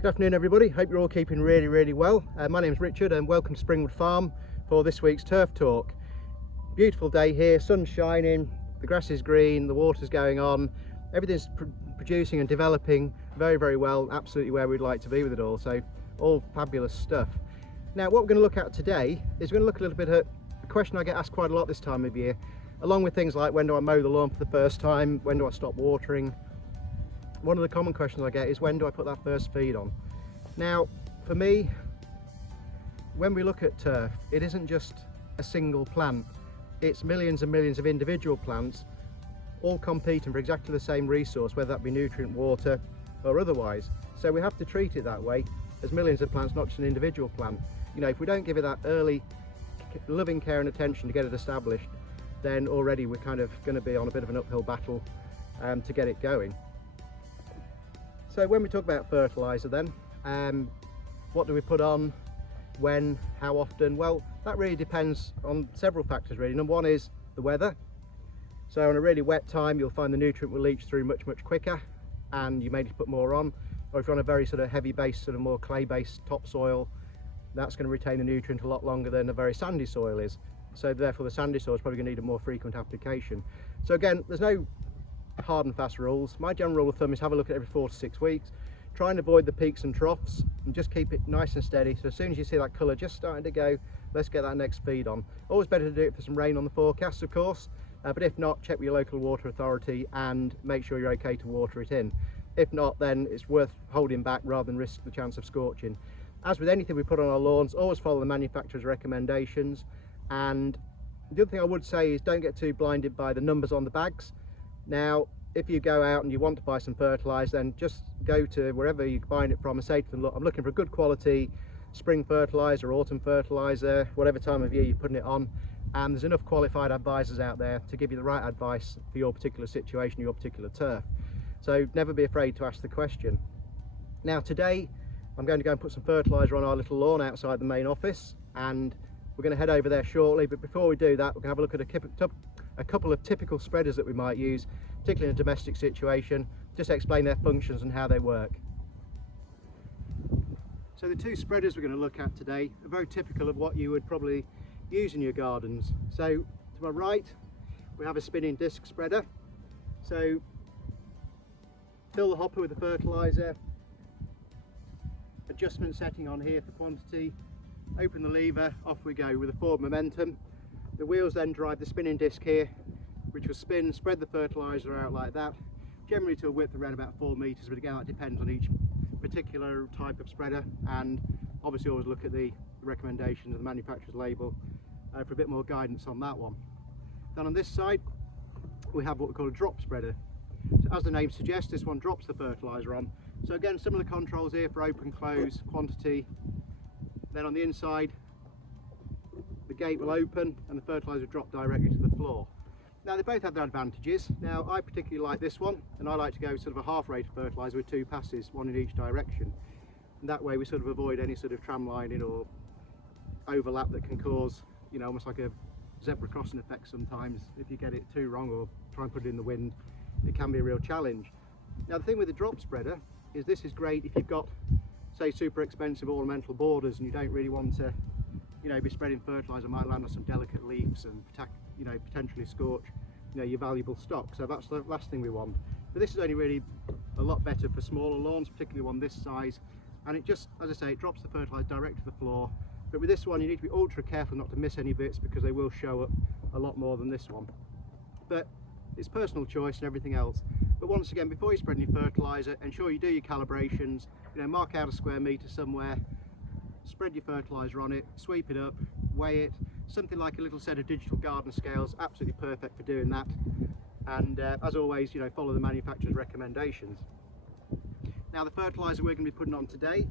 Good afternoon everybody, hope you're all keeping really well. My name's Richard and welcome to Springwood Farm for this week's turf talk. Beautiful day here, sun's shining, the grass is green, the water's going on, everything's producing and developing very well, absolutely where we'd like to be with it all, so all fabulous stuff. Now what we're going to look at today is we're going to look a little bit at a question I get asked quite a lot this time of year, along with things like when do I mow the lawn for the first time, when do I stop watering. One of the common questions I get is when do I put that first feed on? Now, for me, when we look at turf, it isn't just a single plant. It's millions and millions of individual plants, all competing for exactly the same resource, whether that be nutrient, water, or otherwise. So we have to treat it that way, as millions of plants, not just an individual plant. You know, if we don't give it that early loving care and attention to get it established, then already we're kind of going to be on a bit of an uphill battle to get it going. So when we talk about fertilizer then, what do we put on, when, how often? Well, that really depends on several factors really. Number one is the weather. So on a really wet time you'll find the nutrient will leach through much quicker and you may need to put more on. Or if you're on a very sort of heavy base, sort of more clay based topsoil, that's going to retain the nutrient a lot longer than a very sandy soil is. So therefore the sandy soil is probably going to need a more frequent application. So again, there's no hard and fast rules. My general rule of thumb is have a look at every 4 to 6 weeks. Try and avoid the peaks and troughs and just keep it nice and steady. So as soon as you see that colour just starting to go, let's get that next feed on. Always better to do it for some rain on the forecast, of course, but if not, check with your local water authority and make sure you're okay to water it in. If not, then it's worth holding back rather than risk the chance of scorching. As with anything we put on our lawns, always follow the manufacturer's recommendations. And the other thing I would say is don't get too blinded by the numbers on the bags. Now, if you go out and you want to buy some fertilizer, then just go to wherever you're buying it from and say to them, look, I'm looking for a good quality spring fertilizer, autumn fertilizer, whatever time of year you're putting it on, and there's enough qualified advisors out there to give you the right advice for your particular situation, your particular turf. So never be afraid to ask the question. Now today I'm going to go and put some fertilizer on our little lawn outside the main office, and we're going to head over there shortly, but before we do that we're going to have a look at a couple of typical spreaders that we might use, particularly in a domestic situation, just explain their functions and how they work. So the two spreaders we're going to look at today are very typical of what you would probably use in your gardens. So to my right we have a spinning disc spreader. So fill the hopper with the fertilizer, adjustment setting on here for quantity, open the lever, off we go with a forward momentum. The wheels then drive the spinning disc here, which will spin, spread the fertilizer out like that, generally to a width around about 4 meters, but again that depends on each particular type of spreader, and obviously always look at the recommendations of the manufacturer's label for a bit more guidance on that one. Then on this side we have what we call a drop spreader. So as the name suggests, this one drops the fertilizer on. So again, similar controls here for open, close, quantity. Then on the inside the gate will open and the fertilizer will drop directly to the floor. Now they both have their advantages. Now I particularly like this one, and I like to go sort of a half rate of fertilizer with 2 passes, 1 in each direction. And that way we sort of avoid any sort of tram lining or overlap that can cause, you know, almost like a zebra crossing effect sometimes. If you get it too wrong or try and put it in the wind, it can be a real challenge. Now the thing with the drop spreader is this is great if you've got, say, super expensive ornamental borders and you don't really want to, you know, be spreading fertilizer, might land on some delicate leaves and, you know, potentially scorch, you know, your valuable stock. So that's the last thing we want. But this is only really a lot better for smaller lawns, particularly one this size, and it just, as I say, it drops the fertilizer direct to the floor. But with this one you need to be ultra careful not to miss any bits, because they will show up a lot more than this one. But it's personal choice and everything else. But once again, before you spread any fertilizer, ensure you do your calibrations, you know, mark out a square metre somewhere, spread your fertilizer on it, sweep it up, weigh it. Something like a little set of digital garden scales, absolutely perfect for doing that. And as always, you know, follow the manufacturer's recommendations. Now the fertilizer we're going to be putting on today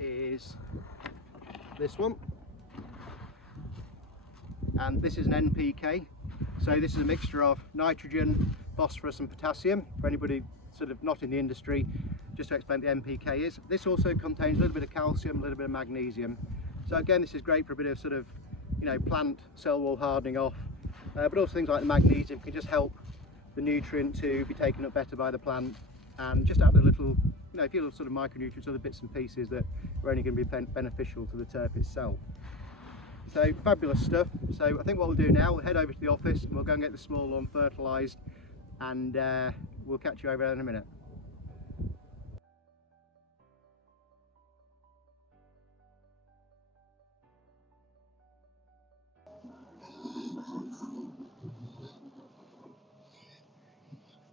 is this one, and this is an NPK. So this is a mixture of nitrogen, phosphorus and potassium. For anybody sort of not in the industry, just to explain what the NPK is. This also contains a little bit of calcium, a little bit of magnesium. So again, this is great for a bit of sort of, you know, plant cell wall hardening off, but also things like the magnesium can just help the nutrient to be taken up better by the plant and just add a little you know, a few little sort of micronutrients, other bits and pieces that are only going to be beneficial to the turf itself. So fabulous stuff. So I think what we'll do now, we'll head over to the office and we'll go and get the small lawn fertilised, and we'll catch you over there in a minute.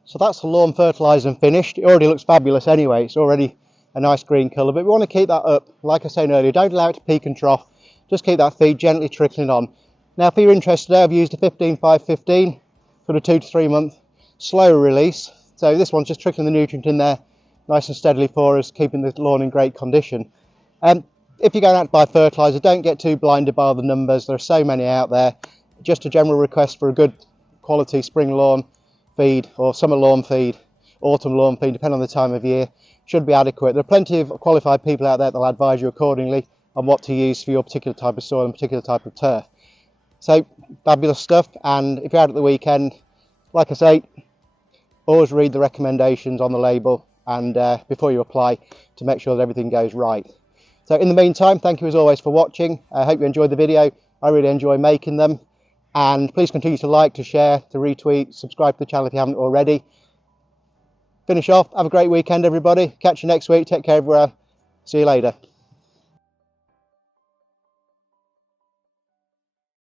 So that's the lawn fertilised and finished. It already looks fabulous anyway. It's already a nice green colour, but we want to keep that up. Like I was saying earlier, don't allow it to peak and trough. Just keep that feed gently trickling on. Now, if you're interested, I've used a 15-5-15, sort of 2 to 3 month slow release. So this one's just trickling the nutrient in there nice and steadily for us, keeping the lawn in great condition. If you're going out to buy fertiliser, don't get too blinded by all the numbers. There are so many out there. Just a general request for a good quality spring lawn feed or summer lawn feed, autumn lawn feed, depending on the time of year, should be adequate. There are plenty of qualified people out there that will advise you accordingly on what to use for your particular type of soil and particular type of turf. So fabulous stuff. And if you're out at the weekend, like I say, always read the recommendations on the label and before you apply, to make sure that everything goes right. So in the meantime, thank you as always for watching. I hope you enjoyed the video. I really enjoy making them. And please continue to like, to share, to retweet, subscribe to the channel if you haven't already. Finish off. Have a great weekend, everybody. Catch you next week. Take care, everyone. See you later.